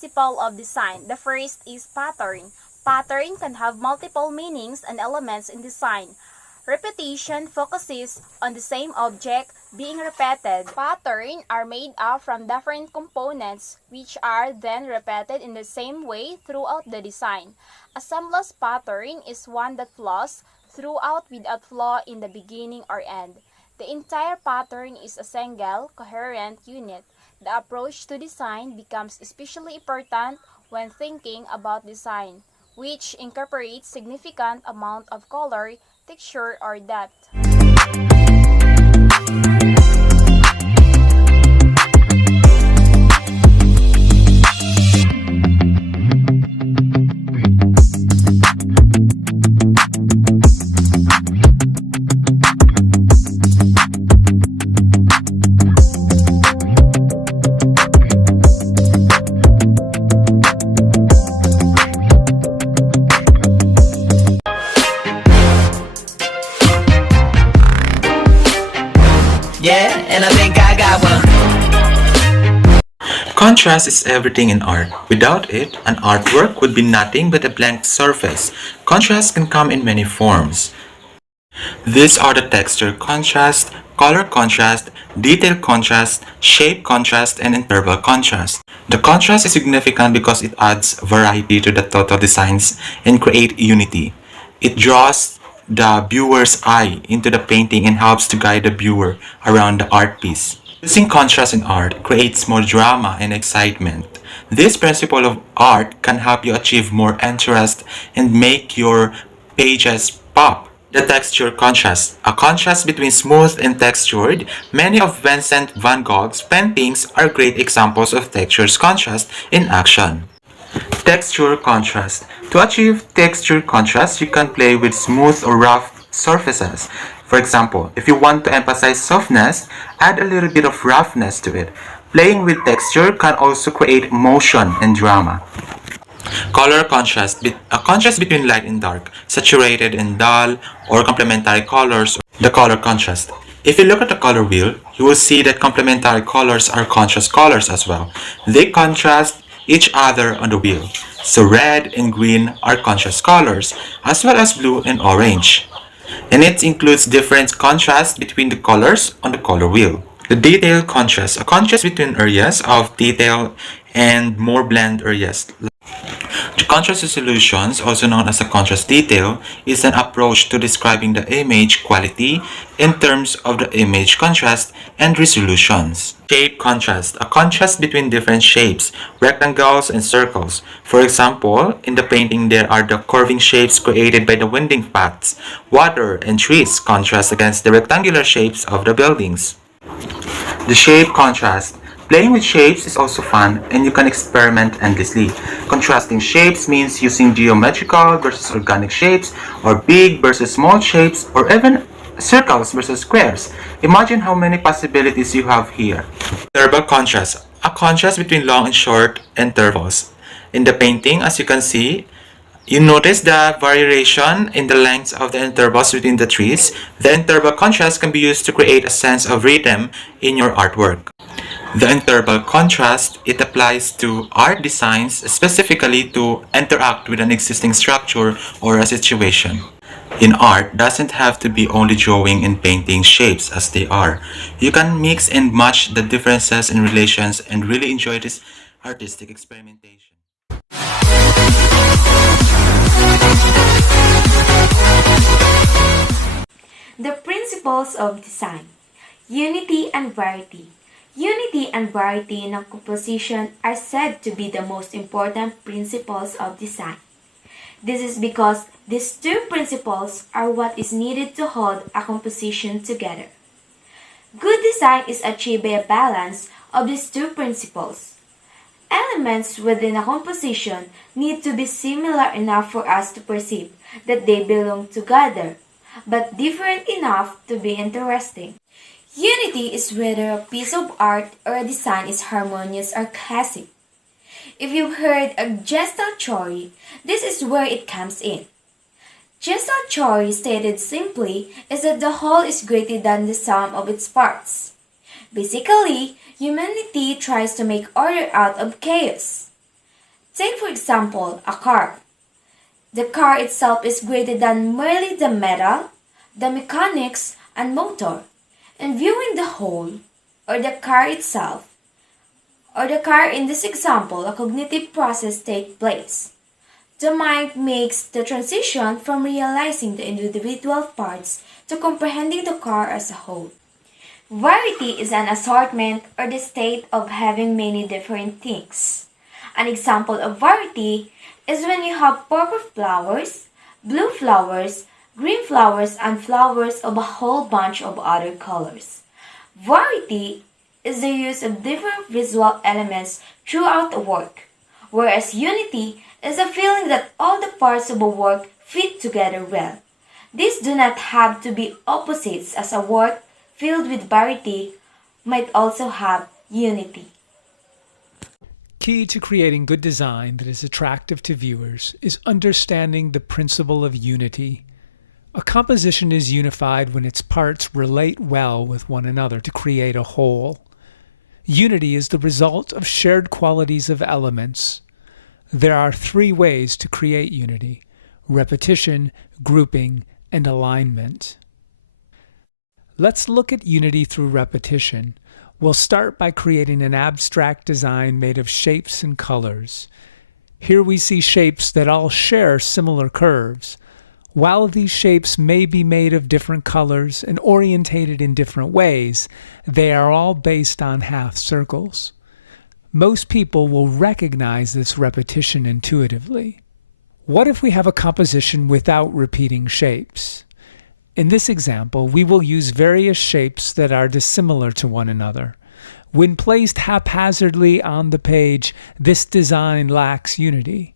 principle of design. The first is pattern. Pattern can have multiple meanings and elements in design. Repetition focuses on the same object being repeated. Patterns are made up from different components which are then repeated in the same way throughout the design. A seamless pattern is one that flows throughout without flaw in the beginning or end. The entire pattern is a single, coherent unit. The approach to design becomes especially important when thinking about design, which incorporates significant amount of color, texture, or depth. Yeah, and I think I got one. Contrast is everything in art. Without it, an artwork would be nothing but a blank surface. Contrast can come in many forms. These are the texture contrast, color contrast, detail contrast, shape contrast, and interval contrast. The contrast is significant because it adds variety to the total designs and create unity. It draws the viewer's eye into the painting and helps to guide the viewer around the art piece. Using contrast in art creates more drama and excitement. This principle of art can help you achieve more interest and make your pages pop. The texture contrast. A contrast between smooth and textured. Many of Vincent van Gogh's paintings are great examples of textures contrast in action. Texture contrast. To achieve texture contrast, you can play with smooth or rough surfaces. For example, if you want to emphasize softness, add a little bit of roughness to it. Playing with texture can also create motion and drama. Color contrast. A contrast between light and dark, saturated and dull, or complementary colors. The color contrast. If you look at the color wheel, you will see that complementary colors are contrast colors as well. They contrast each other on the wheel. So red and green are contrast colors, as well as blue and orange. And it includes different contrast between the colors on the color wheel. The detail contrast, a contrast between areas of detail and more bland areas. The contrast resolutions, also known as a contrast detail, is an approach to describing the image quality in terms of the image contrast and resolutions. Shape contrast, a contrast between different shapes, rectangles and circles. For example, in the painting there are the curving shapes created by the winding paths. Water and trees contrast against the rectangular shapes of the buildings. The shape contrast. Playing with shapes is also fun and you can experiment endlessly. Contrasting shapes means using geometrical versus organic shapes, or big versus small shapes, or even circles versus squares. Imagine how many possibilities you have here. Interval contrast. A contrast between long and short intervals. In the painting, as you can see, you notice the variation in the length of the intervals between the trees. The interval contrast can be used to create a sense of rhythm in your artwork. The interval contrast, it applies to art designs, specifically to interact with an existing structure or a situation. In art, doesn't have to be only drawing and painting shapes as they are. You can mix and match the differences and relations and really enjoy this artistic experimentation. The principles of design. Unity and variety. Unity and variety in a composition are said to be the most important principles of design. This is because these two principles are what is needed to hold a composition together. Good design is achieved by a balance of these two principles. Elements within a composition need to be similar enough for us to perceive that they belong together, but different enough to be interesting. Unity is whether a piece of art or a design is harmonious or classic. If you've heard of Gestalt theory, this is where it comes in. Gestalt theory, stated simply, is that the whole is greater than the sum of its parts. Basically, humanity tries to make order out of chaos. Take for example a car. The car itself is greater than merely the metal, the mechanics, and motor. In viewing the whole, or the car itself, or the car in this example, a cognitive process takes place. The mind makes the transition from realizing the individual parts to comprehending the car as a whole. Variety is an assortment or the state of having many different things. An example of variety is when you have purple flowers, blue flowers, green flowers, and flowers of a whole bunch of other colors. Variety is the use of different visual elements throughout a work, whereas unity is a feeling that all the parts of a work fit together well. These do not have to be opposites, as a work filled with variety might also have unity. Key to creating good design that is attractive to viewers is understanding the principle of unity. A composition is unified when its parts relate well with one another to create a whole. Unity is the result of shared qualities of elements. There are three ways to create unity: repetition, grouping, and alignment. Let's look at unity through repetition. We'll start by creating an abstract design made of shapes and colors. Here we see shapes that all share similar curves. While these shapes may be made of different colors and orientated in different ways, they are all based on half circles. Most people will recognize this repetition intuitively. What if we have a composition without repeating shapes? In this example, we will use various shapes that are dissimilar to one another. When placed haphazardly on the page, this design lacks unity.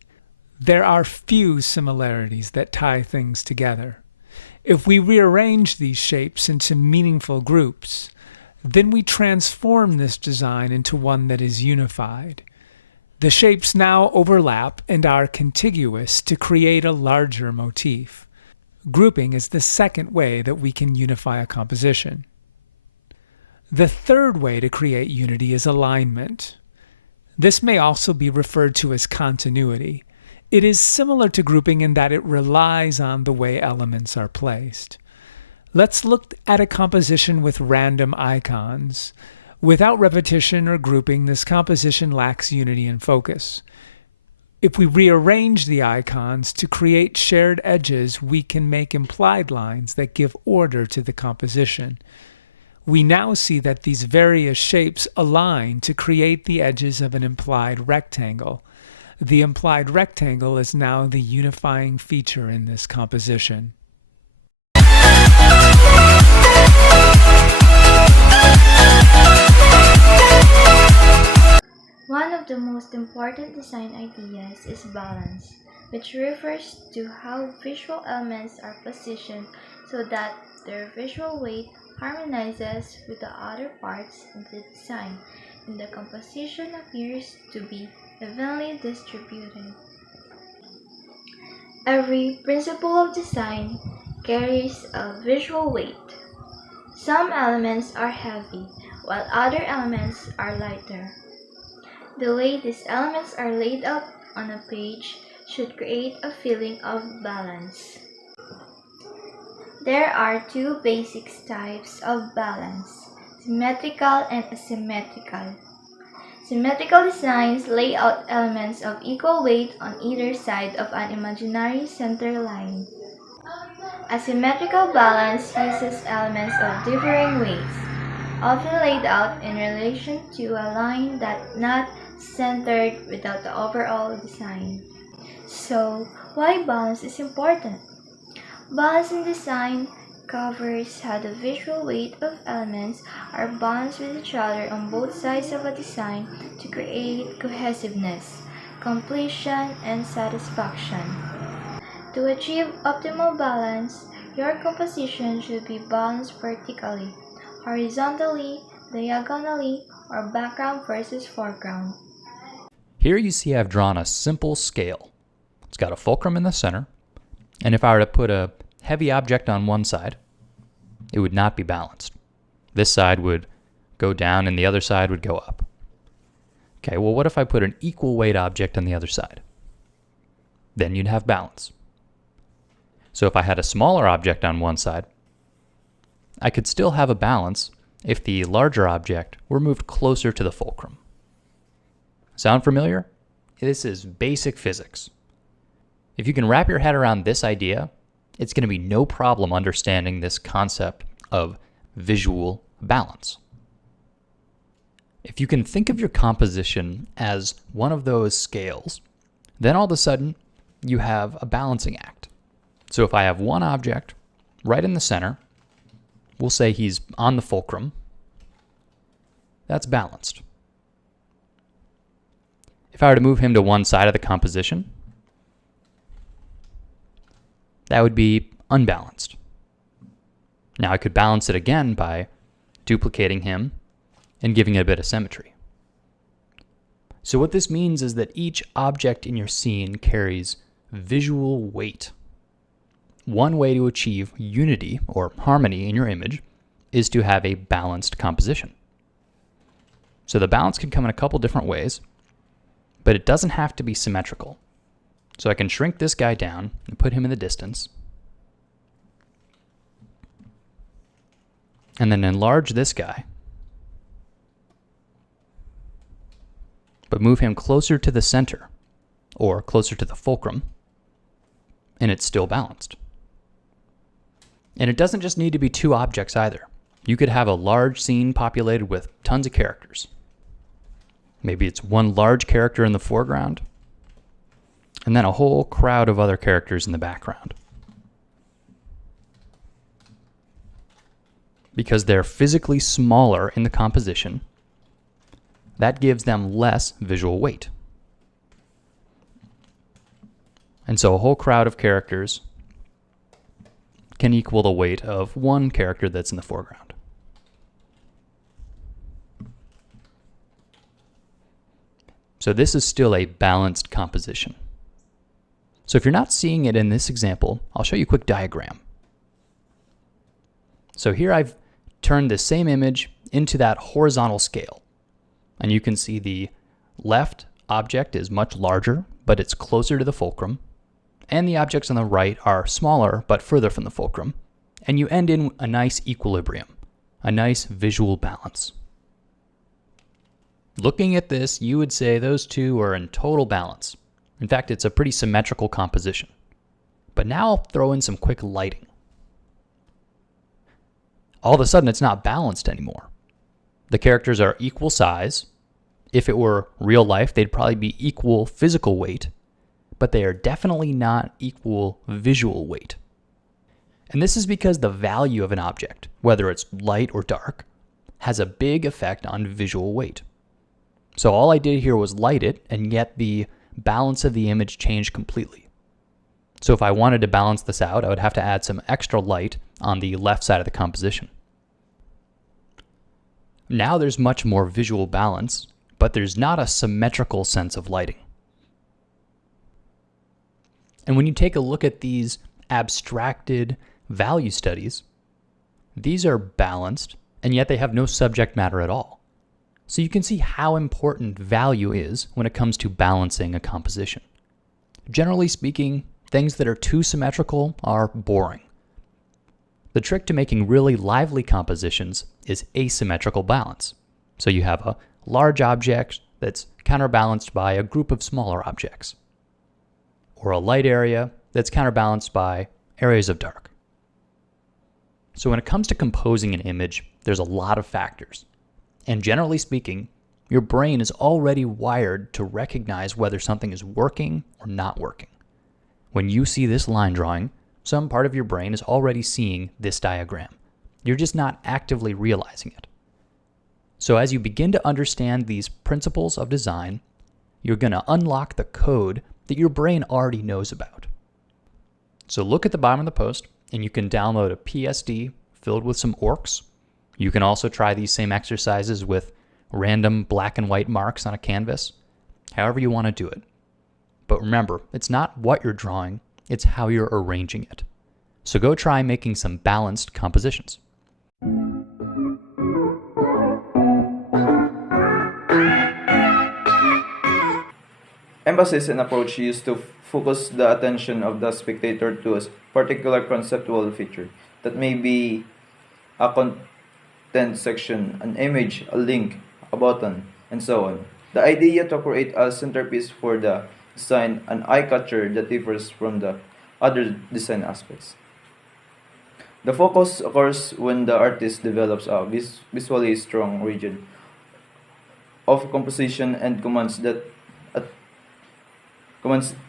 There are few similarities that tie things together. If we rearrange these shapes into meaningful groups, then we transform this design into one that is unified. The shapes now overlap and are contiguous to create a larger motif. Grouping is the second way that we can unify a composition. The third way to create unity is alignment. This may also be referred to as continuity. It is similar to grouping in that it relies on the way elements are placed. Let's look at a composition with random icons. Without repetition or grouping, this composition lacks unity and focus. If we rearrange the icons to create shared edges, we can make implied lines that give order to the composition. We now see that these various shapes align to create the edges of an implied rectangle. The implied rectangle is now the unifying feature in this composition. One of the most important design ideas is balance, which refers to how visual elements are positioned so that their visual weight harmonizes with the other parts in the design, and the composition appears to be evenly distributed. Every principle of design carries a visual weight. Some elements are heavy, while other elements are lighter. The way these elements are laid out on a page should create a feeling of balance. There are two basic types of balance: symmetrical and asymmetrical. Symmetrical designs lay out elements of equal weight on either side of an imaginary center line. Asymmetrical balance uses elements of differing weights, often laid out in relation to a line that's not centered without the overall design. So, why balance is important? Balance in design covers how the visual weight of elements are balanced with each other on both sides of a design to create cohesiveness, completion, and satisfaction. To achieve optimal balance, your composition should be balanced vertically, horizontally, diagonally, or background versus foreground. Here you see I've drawn a simple scale. It's got a fulcrum in the center, and if I were to put a heavy object on one side, it would not be balanced. This side would go down and the other side would go up. Okay, well, what if I put an equal weight object on the other side? Then you'd have balance. So if I had a smaller object on one side, I could still have a balance if the larger object were moved closer to the fulcrum. Sound familiar? This is basic physics. If you can wrap your head around this idea, it's going to be no problem understanding this concept of visual balance. If you can think of your composition as one of those scales, then all of a sudden you have a balancing act. So if I have one object right in the center, we'll say he's on the fulcrum, that's balanced. If I were to move him to one side of the composition, that would be unbalanced. Now I could balance it again by duplicating him and giving it a bit of symmetry. So what this means is that each object in your scene carries visual weight. One way to achieve unity or harmony in your image is to have a balanced composition. So the balance can come in a couple different ways, but it doesn't have to be symmetrical. So I can shrink this guy down and put him in the distance, and then enlarge this guy, but move him closer to the center or closer to the fulcrum, and it's still balanced. And it doesn't just need to be two objects either. You could have a large scene populated with tons of characters. Maybe it's one large character in the foreground, and then a whole crowd of other characters in the background. Because they're physically smaller in the composition, that gives them less visual weight. And so a whole crowd of characters can equal the weight of one character that's in the foreground. So this is still a balanced composition. So if you're not seeing it in this example, I'll show you a quick diagram. So here I've turned the same image into that horizontal scale. And you can see the left object is much larger, but it's closer to the fulcrum. And the objects on the right are smaller, but further from the fulcrum. And you end in a nice equilibrium, a nice visual balance. Looking at this, you would say those two are in total balance. In fact, it's a pretty symmetrical composition. But now I'll throw in some quick lighting. All of a sudden, it's not balanced anymore. The characters are equal size. If it were real life, they'd probably be equal physical weight, but they are definitely not equal visual weight. And this is because the value of an object, whether it's light or dark, has a big effect on visual weight. So all I did here was light it, and yet the balance of the image changed completely. So if I wanted to balance this out, I would have to add some extra light on the left side of the composition. Now there's much more visual balance, but there's not a symmetrical sense of lighting. And when you take a look at these abstracted value studies, these are balanced, and yet they have no subject matter at all. So you can see how important value is when it comes to balancing a composition. Generally speaking, things that are too symmetrical are boring. The trick to making really lively compositions is asymmetrical balance. So you have a large object that's counterbalanced by a group of smaller objects, or a light area that's counterbalanced by areas of dark. So when it comes to composing an image, there's a lot of factors. And generally speaking, your brain is already wired to recognize whether something is working or not working. When you see this line drawing, some part of your brain is already seeing this diagram. You're just not actively realizing it. So as you begin to understand these principles of design, you're going to unlock the code that your brain already knows about. So look at the bottom of the post, and you can download a PSD filled with some orcs. You can also try these same exercises with random black and white marks on a canvas, however you want to do it. But remember, it's not what you're drawing, it's how you're arranging it. So go try making some balanced compositions. emphasis and approach used to focus the attention of the spectator to a particular conceptual feature that may be a content section, an image, a link, a button, and so on. The idea to create a centerpiece for the design, an eye-catcher that differs from the other design aspects. The focus occurs when the artist develops a visually strong region of composition and commands the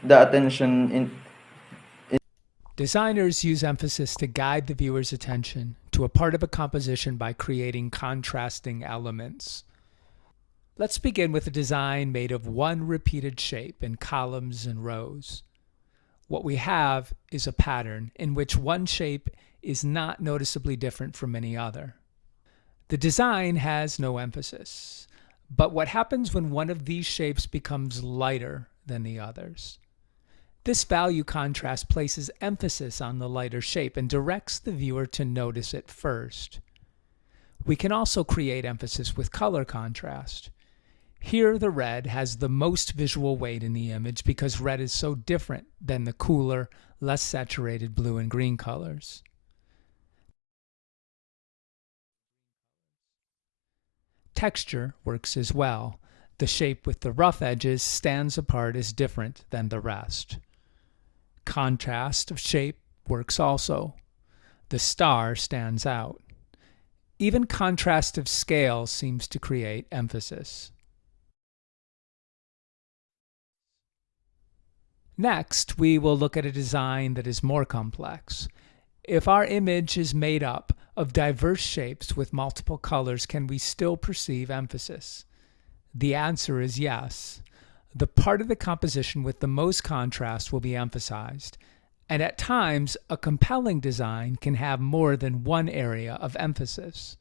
attention in. Designers use emphasis to guide the viewer's attention to a part of a composition by creating contrasting elements. Let's begin with a design made of one repeated shape in columns and rows. What we have is a pattern in which one shape is not noticeably different from any other. The design has no emphasis, but what happens when one of these shapes becomes lighter than the others? This value contrast places emphasis on the lighter shape and directs the viewer to notice it first. We can also create emphasis with color contrast. Here the red has the most visual weight in the image because red is so different than the cooler, less saturated blue and green colors. Texture works as well. The shape with the rough edges stands apart as different than the rest. Contrast of shape works also. The star stands out. Even contrast of scale seems to create emphasis. Next, we will look at a design that is more complex. If our image is made up of diverse shapes with multiple colors, can we still perceive emphasis? The answer is yes. The part of the composition with the most contrast will be emphasized, and at times a compelling design can have more than one area of emphasis.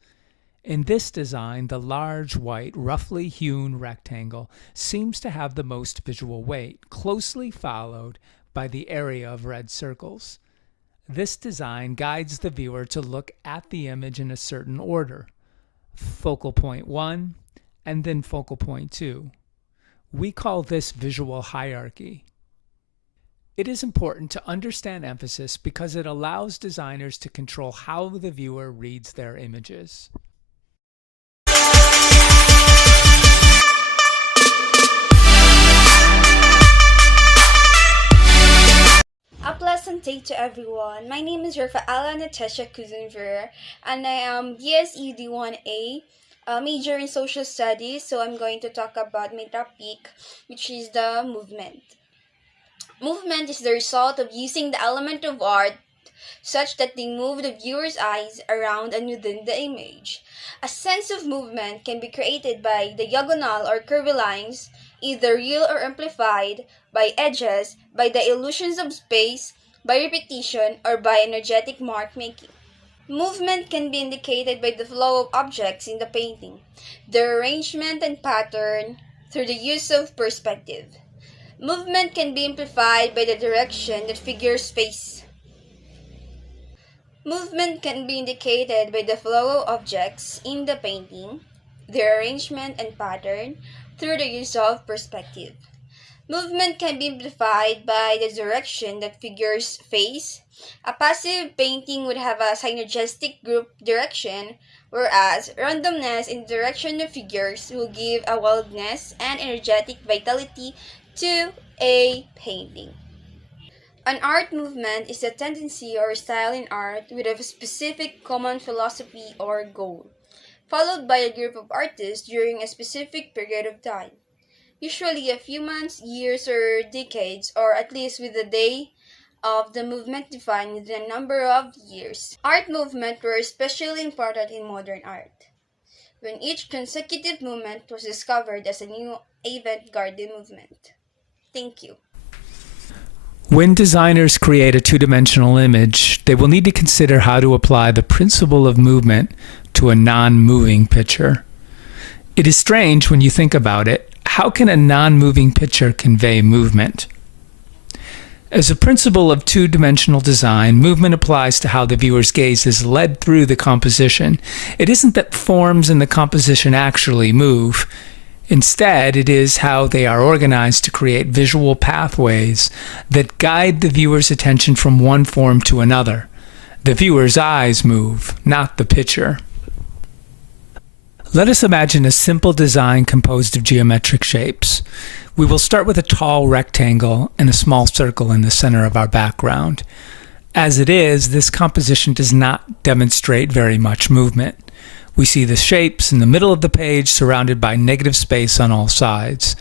In this design, the large white, roughly hewn rectangle seems to have the most visual weight, closely followed by the area of red circles. This design guides the viewer to look at the image in a certain order: focal point 1 and then focal point 2. We call this visual hierarchy. It is important to understand emphasis because it allows designers to control how the viewer reads their images. A pleasant day to everyone. My name is Rafaela Natasha Kuzunver, and I am BSED 1A, major in social studies. So I'm going to talk about my topic, which is the movement. Movement is the result of using the element of art such that they move the viewer's eyes around and within the image. A sense of movement can be created by diagonal or curvy lines, either real or amplified, by edges, by the illusions of space, by repetition, or by energetic mark making. Movement can be indicated by the flow of objects in the painting, their arrangement and pattern, through the use of perspective. Movement can be amplified by the direction that figures space. Movement can be indicated by the flow of objects in the painting, their arrangement and pattern, through the use of perspective. Movement can be amplified by the direction that figures face. A passive painting would have a synergistic group direction, whereas randomness in the direction of figures will give a wildness and energetic vitality to a painting. An art movement is a tendency or style in art with a specific common philosophy or goal, followed by a group of artists during a specific period of time, usually a few months, years, or decades, or at least with the day of the movement defined within a number of years. Art movements were especially important in modern art, when each consecutive movement was discovered as a new avant-garde movement. Thank you. When designers create a two-dimensional image, they will need to consider how to apply the principle of movement to a non-moving picture. It is strange when you think about it. How can a non-moving picture convey movement? As a principle of two-dimensional design, movement applies to how the viewer's gaze is led through the composition. It isn't that forms in the composition actually move. Instead, it is how they are organized to create visual pathways that guide the viewer's attention from one form to another. The viewer's eyes move, not the picture. Let us imagine a simple design composed of geometric shapes. We will start with a tall rectangle and a small circle in the center of our background. As it is, this composition does not demonstrate very much movement. We see the shapes in the middle of the page surrounded by negative space on all sides.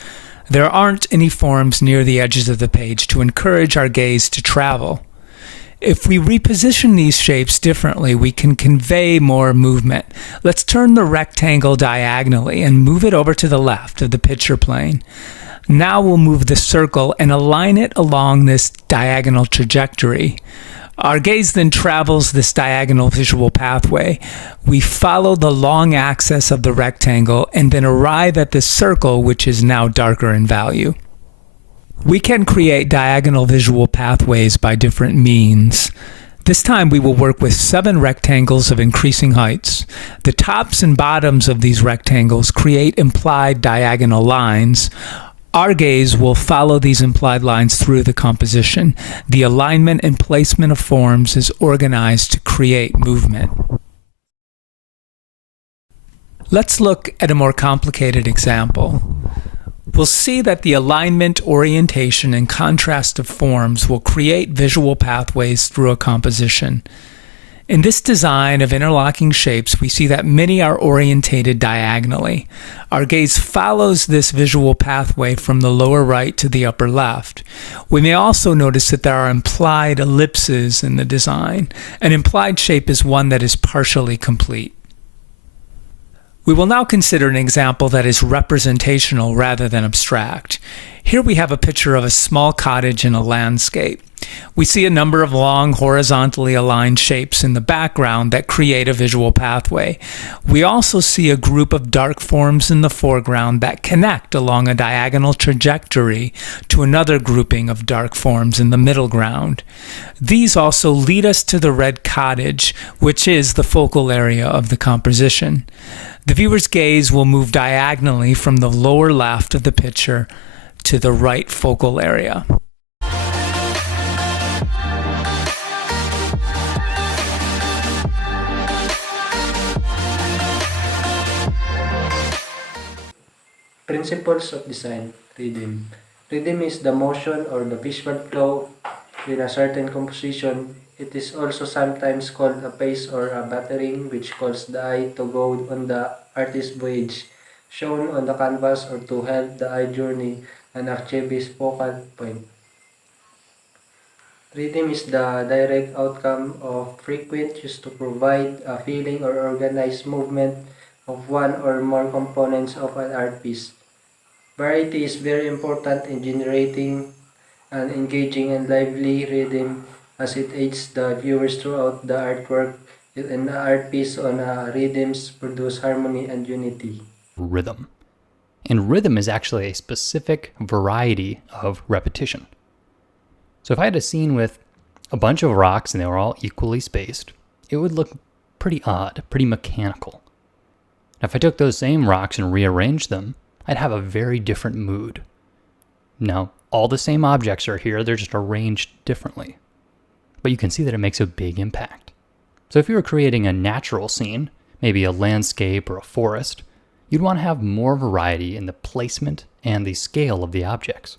There aren't any forms near the edges of the page to encourage our gaze to travel. If we reposition these shapes differently, we can convey more movement. Let's turn the rectangle diagonally and move it over to the left of the picture plane. Now we'll move the circle and align it along this diagonal trajectory. Our gaze then travels this diagonal visual pathway. We follow the long axis of the rectangle and then arrive at the circle, which is now darker in value. We can create diagonal visual pathways by different means. This time we will work with 7 rectangles of increasing heights. The tops and bottoms of these rectangles create implied diagonal lines. Our gaze will follow these implied lines through the composition. The alignment and placement of forms is organized to create movement. Let's look at a more complicated example. We'll see that the alignment, orientation, and contrast of forms will create visual pathways through a composition. In this design of interlocking shapes, we see that many are orientated diagonally. Our gaze follows this visual pathway from the lower right to the upper left. We may also notice that there are implied ellipses in the design. An implied shape is one that is partially complete. We will now consider an example that is representational rather than abstract. Here we have a picture of a small cottage in a landscape. We see a number of long, horizontally aligned shapes in the background that create a visual pathway. We also see a group of dark forms in the foreground that connect along a diagonal trajectory to another grouping of dark forms in the middle ground. These also lead us to the red cottage, which is the focal area of the composition. The viewer's gaze will move diagonally from the lower left of the picture to the right focal area. Principles of design. Rhythm. Rhythm is the motion or the visual flow in a certain composition. It is also sometimes called a pace or a battering, which calls the eye to go on the artist's voyage, shown on the canvas, or to help the eye journey and achieve its focal point. Rhythm is the direct outcome of frequent use to provide a feeling or organized movement of one or more components of an art piece. Variety is very important in generating an engaging and lively rhythm, as it aids the viewers throughout the artwork. An art piece on rhythms produce harmony and unity. Rhythm. And rhythm is actually a specific variety of repetition. So if I had a scene with a bunch of rocks and they were all equally spaced, it would look pretty odd, pretty mechanical. Now, if I took those same rocks and rearranged them, I'd have a very different mood. Now, all the same objects are here, they're just arranged differently. But you can see that it makes a big impact. So if you were creating a natural scene, maybe a landscape or a forest, you'd want to have more variety in the placement and the scale of the objects.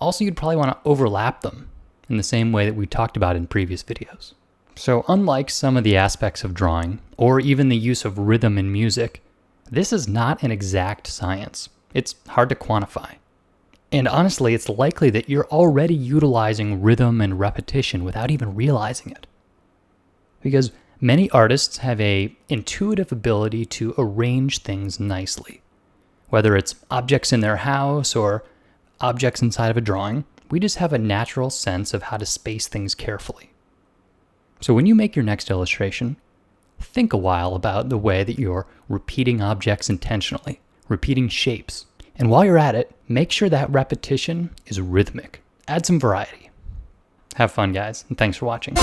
Also, you'd probably want to overlap them in the same way that we talked about in previous videos. So unlike some of the aspects of drawing, or even the use of rhythm in music, this is not an exact science. It's hard to quantify. And honestly, it's likely that you're already utilizing rhythm and repetition without even realizing it. Because many artists have an intuitive ability to arrange things nicely. Whether it's objects in their house or objects inside of a drawing, we just have a natural sense of how to space things carefully. So when you make your next illustration, think a while about the way that you're repeating objects intentionally, repeating shapes. And while you're at it, make sure that repetition is rhythmic. Add some variety. Have fun, guys, and thanks for watching.